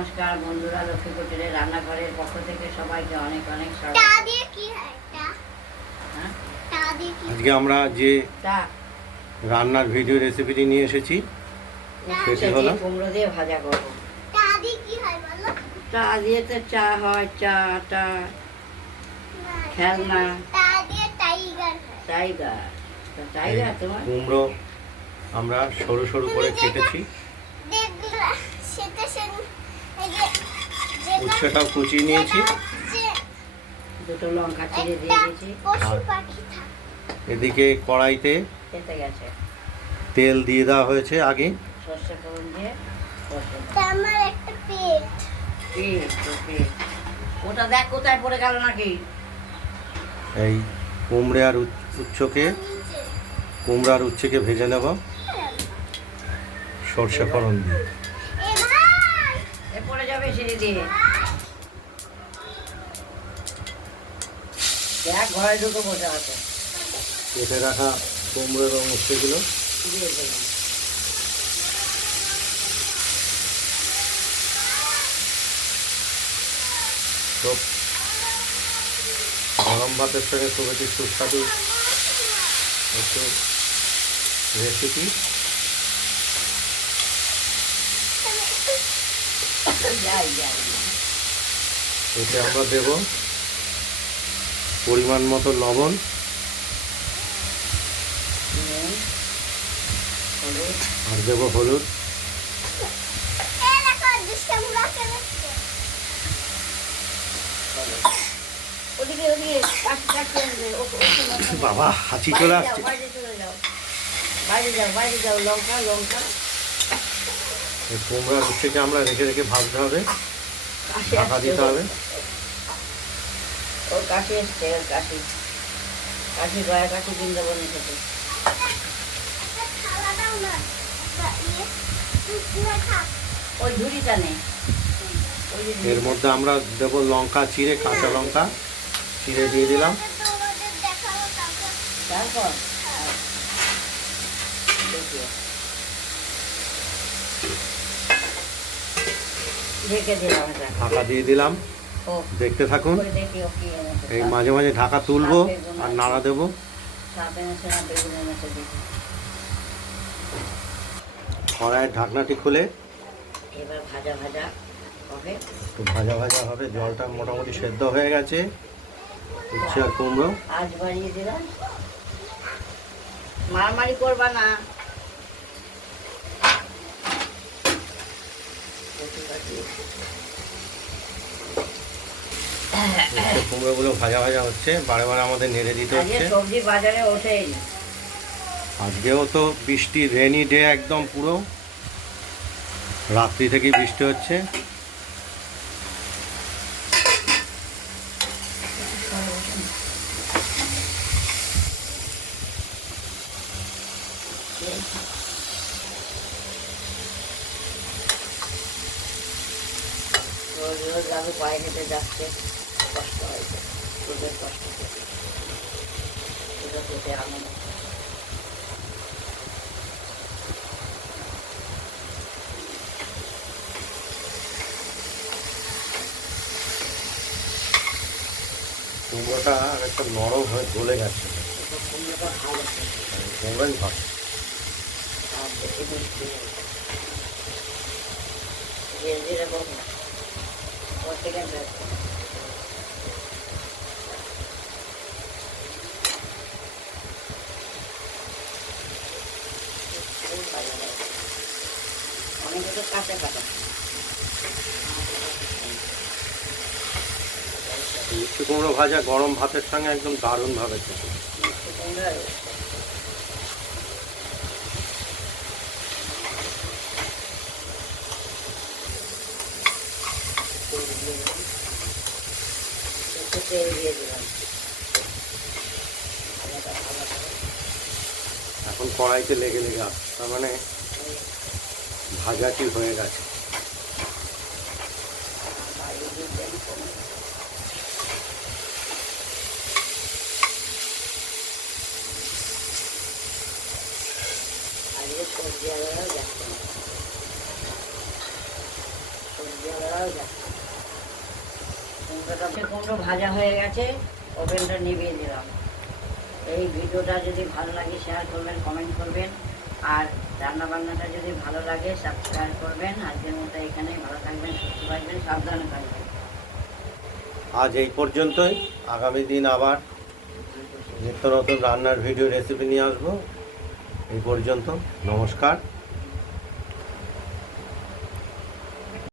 নমস্কার বন্ধুরা, লক্ষ্মী কুটিরের রান্নাঘরের পক্ষ থেকে সবাইকে অনেক অনেক স্বাগত। আজকে আমরা যে রান্নার ভিডিও রেসিপিটি নিয়ে এসেছি সেটি হলো কুমড়ো দিয়ে ভাজা করব। চা দিয়ে তো চা হয়, চা টা খেলনা টাইগার টাইগার তোমার কুমড়ো আমরা সরু সরু করে কেটেছি, উচ্ছেটাও কুচিয়ে নিয়েছি, দুটো লঙ্কা চিড়ে দিয়ে দিয়েছি। এদিকে কড়াইতে খেতে গেছে তেল দিয়ে দেওয়া হয়েছে আগে, সর্ষে ফোড়ন দিয়ে ওটা দেখ কোথায় পড়ে গেল নাকি। এই কুমড়ো আর উচ্ছেকে ভেজে নেব সর্ষে ফোড়ন দিয়ে। পড়ে যাবে সিঁড়ি দিয়ে, দেখ ঘরে ঢুকে বসে আছে। কেটে রাখা কুমড়ো এবং উচ্ছেগুলো দিয়ে দিলাম। সব গরম ভাতের সঙ্গে খুব একটি সুস্বাদু একটু রেসিপি। এতে আমরা দেব পরিমাণ মতো লবণ, আর দেব হলুদ, বাবা হাঁচি চলে আসছে। এই কুমড়ার উচ্ছেকে আমরা রেখে রেখে ভাজতে হবে, ঢাকা দিতে হবে। ওর কাশি এসছে, ওর কাশি গয়া কাশি বৃন্দাবনে থেকে। ওই ঝুড়িটা নেই। এর মধ্যে আমরা দেব লঙ্কা চিড়ে, কাঁচা লঙ্কা চিড়ে দিয়ে দিলাম। তারপর ঢেকে দিলাম, ঢাকা দিয়ে দিলাম, দেখতে থাকুন। এই মাঝে মাঝে ঢাকা তুলবো আর নাড়া দেবো। কড়াইয়ের ঢাকনাটি খুলে এবার ভাজা ভাজা হবে, একটু ভাজা ভাজা হবে। জলটা মোটামুটি সেদ্ধ হয়ে গেছে। উচ্ছে আর কুমড়ো আজ বাড়িয়ে দিলাম, মারামারি করবা না। কুমড়োগুলো ভাজা ভাজা হচ্ছে, বারে বারে আমাদের নেড়ে দিতে হচ্ছে। সবজি বাজারে ওঠেই, আজকেও তো বৃষ্টি, রেনি ডে একদম পুরো রাত্রি থেকেই বৃষ্টি হচ্ছে। রোজ রোজ আমি পায়ে হেঁটে যাচ্ছে, কষ্ট হয়েছে, রোজের কষ্ট পেতে আনন্দ। কুমড়োটা একটা নরম হয়ে গলে গেছে। কুমড়োটা ভালো, কুমড়োই ভালো। আর বেশি মিষ্টি ধীরে ধীরে বলবো প্রত্যেকের অনেকে তো কাঁচা কাটা। মিষ্টি কুমড়ো ভাজা গরম ভাতের সঙ্গে একদম দারুণভাবে খেতে। মিষ্টি কুমড়ো তেল দিয়ে দিলাম। এখন কড়াইতে লেগে লেগে আসছে, তার মানে ভাজাটি হয়ে গেছে। সবজি আলাদা যাচ্ছে না, সবজি আলাদা হয়ে যাচ্ছে। কুমড়ো ভাজা হয়ে গেছে, ওভেনটা নিভিয়ে দিলাম। এই ভিডিওটা যদি ভালো লাগে শেয়ার করবেন, কমেন্ট করবেন, আর রান্নাবান্নাটা যদি ভালো লাগে সাবস্ক্রাইব করবেন। আজকের মতো এখানেই, ভালো থাকবেন, সুস্থ থাকবেন, সাবধানে থাকবেন। আজ এই পর্যন্তই। আগামী দিন আবার নিত্য নতুন রান্নার ভিডিও রেসিপি নিয়ে আসবো। এই পর্যন্ত, নমস্কার।